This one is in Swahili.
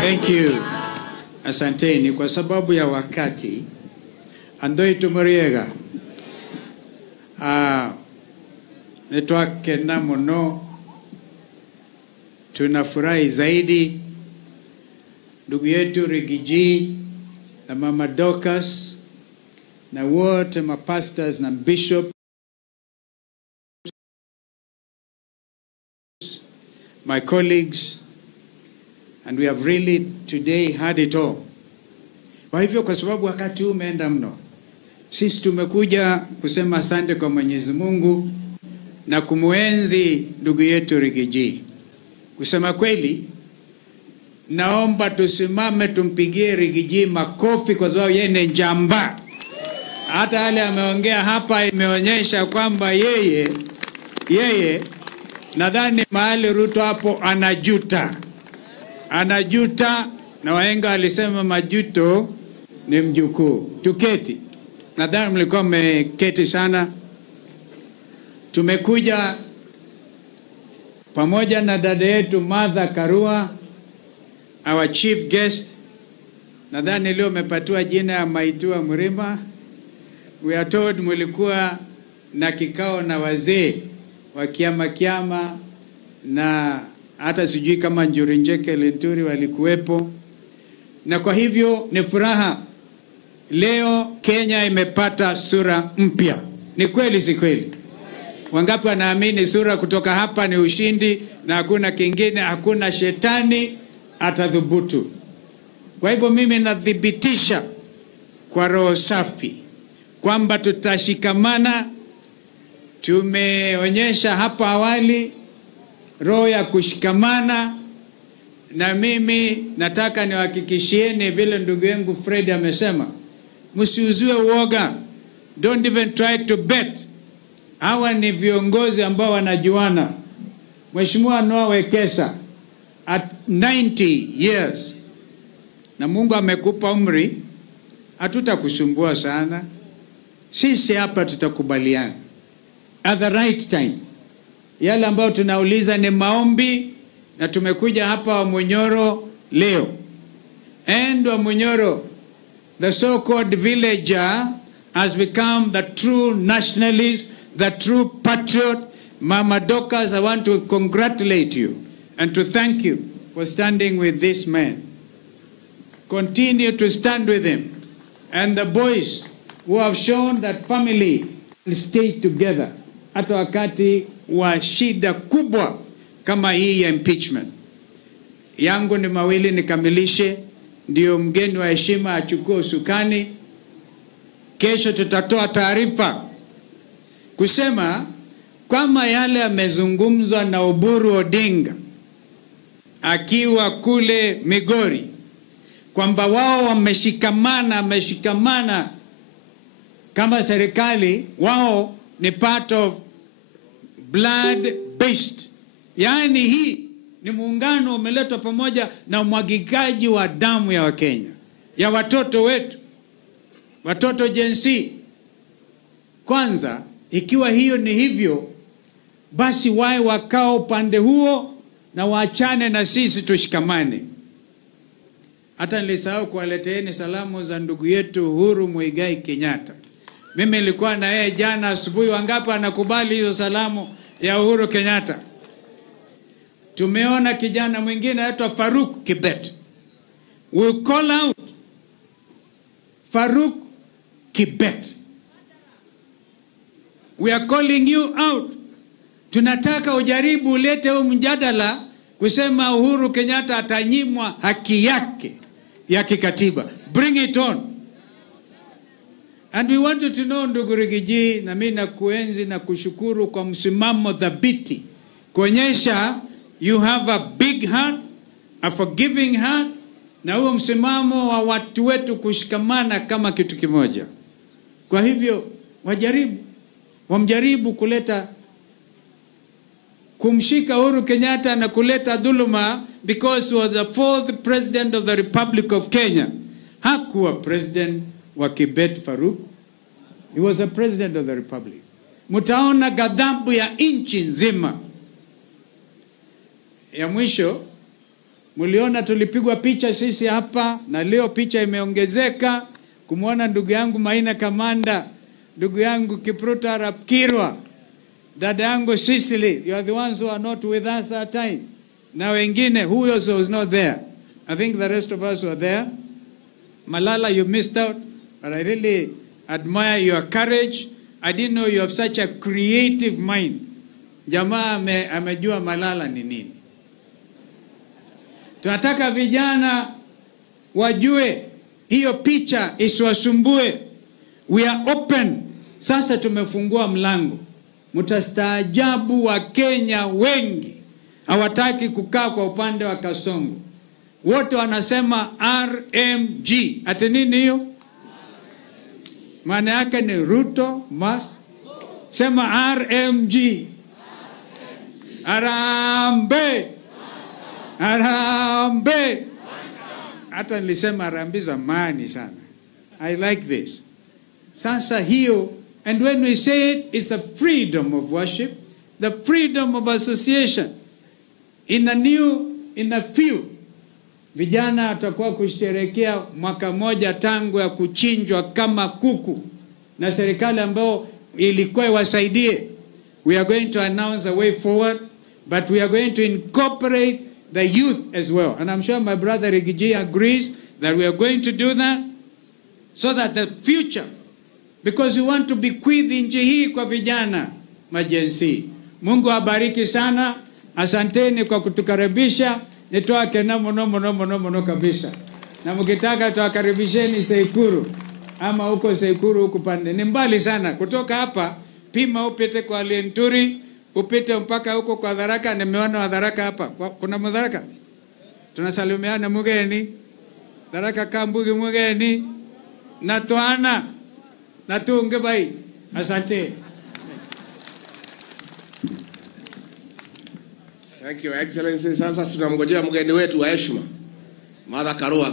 Thank you. Asanteni kwa sababu ya wakati. Andoi tumuriega. Netwa na mono. Tunafurahi zaidi. Ndugu yetu Rigiji na Mama Dorcas na wote mapastors na bishop, my colleagues, and we have really today had it all. Kwa hivyo kwa sababu wakati huu umeenda mno, sisi tumekuja kusema asante kwa Mwenyezi Mungu na kumuenzi ndugu yetu Rigiji. Kusema kweli, naomba tusimame tumpigie Rigiji makofi kwa sababu yeye ni njamba. Hata yale ameongea hapa imeonyesha kwamba yeye nadhani mahali Ruto hapo anajuta, na wahenga alisema majuto ni mjukuu. Tuketi. Nadhani mlikuwa mmeketi sana. Tumekuja pamoja na dada yetu Martha Karua, our chief guest. Nadhani leo umepatiwa jina ya Maitua Mrima. We are told mlikuwa na kikao na wazee wa kiama na hata sijui kama Njuri Njeke Linturi walikuwepo. Na kwa hivyo ni furaha. Leo Kenya imepata sura mpya. Ni kweli si kweli? Wangapi wanaamini sura kutoka hapa ni ushindi na hakuna kingine, hakuna shetani atadhubutu. Kwa hivyo mimi nadhibitisha kwa roho safi kwamba tutashikamana. Tumeonyesha hapa awali roho ya kushikamana, na mimi nataka niwahakikishieni vile ndugu yangu Fred amesema, msiuzue uoga. Don't even try to bet. Hawa ni viongozi ambao wanajuana. Mheshimiwa Noah Wekesa at 90 years, na Mungu amekupa umri, hatutakusumbua sana. Sisi hapa tutakubaliana at the right time. Yale ambayo tunauliza ni maombi, na tumekuja hapa Wamunyoro leo. And Wamunyoro, the so-called villager, has become the true nationalist, the true patriot. Mama Dorcas, I want to congratulate you and to thank you for standing with this man. Continue to stand with him. And the boys who have shown that family stay together hata wakati wa shida kubwa kama hii ya impeachment. Yangu ni mawili nikamilishe, ndio mgeni wa heshima achukue usukani. Kesho tutatoa taarifa kusema kama yale yamezungumzwa na Oburu Odinga akiwa kule Migori, kwamba wao wameshikamana kama serikali, wao ni part of blood based. Yani hii ni muungano umeletwa pamoja na umwagikaji wa damu ya Wakenya, ya watoto wetu, watoto Gen Z. Kwanza, ikiwa hiyo ni hivyo, basi wae wakao upande huo na waachane na sisi tushikamane. Hata nilisahau kuwaleteeni salamu za ndugu yetu Uhuru Muigai Kenyatta. Mimi nilikuwa na yeye jana asubuhi. Wangapi anakubali hizo salamu ya Uhuru Kenyatta? Tumeona kijana mwingine anaitwa Faruk Kibet. We call out Faruk Kibet. We are calling you out. Tunataka ujaribu ulete huu mjadala kusema Uhuru Kenyatta atanyimwa haki yake ya kikatiba. Bring it on. And we wanted to know, ndugu Rigiji, na mimi nakuenzi na kushukuru kwa msimamo thabiti, kuonyesha you have a big heart, a forgiving heart, na huo msimamo wa watu wetu kushikamana kama kitu kimoja. Kwa hivyo wamjaribu kuleta, kumshika Uhuru Kenyatta na kuleta dhuluma, because he was the 4th president of the Republic of Kenya. Hakuwa president wa Kibet Faruk. He was a president of the Republic. Mutaona ghadhabu ya nchi nzima. Ya mwisho, Muliona tulipigwa picha sisi hapa, na leo picha imeongezeka kumuona ndugu yangu Maina Kamanda, ndugu yangu Kipruto Arap Kirwa, dada yangu Sicily. You are the ones who are not with us that time. Na wengine who also was not there. I think the rest of us were there. Malala, you missed out, but I really admire your courage. I didn't know you have such a creative mind. Jamaa amejua Malala ni nini. Tunataka vijana wajue hiyo picha isiwasumbue. We are open. Sasa tumefungua mlango. Mtastaajabu wa Kenya wengi hawataki kukaa kwa upande wa Kasongo. Wote wanasema RMG. Ati nini hiyo? Maana yake ni Ruto must. Sema RMG. Arambe. Arambe. Hata nilisema Arambe zamani sana. I like this. Sasa hiyo, and when we say it, it's the freedom of worship, the freedom of association. In the few, vijana watakuwa kusherehekea mwaka moja tangu ya kuchinjwa kama kuku na serikali ambao ilikuwa iwasaidie. We are going to announce a way forward, but we are going to incorporate the youth as well. And I'm sure my brother Rigiji agrees that we are going to do that so that the future, because we want to bequeath nchi hii kwa vijana majensi. Mungu abariki sana. Asanteni kwa kutukaribisha. Nitoa kena mono kabisa. Na mkitaka tuwakaribisheni Seikuru. Ama huko Seikuru huko pande. Ni mbali sana. Kutoka hapa, pima upite kwa Lenturi, upite mpaka huko kwa Tharaka. Nimeona wa Tharaka hapa. Kuna Mtharaka? Tunasalimiana mugeni. Tharaka Kambugi mugeni. Na Toana. Na tuunge bai. Asante. Thank you, Excellency. Sasa tunamngojea mgeni wetu wa heshima, Martha Karua.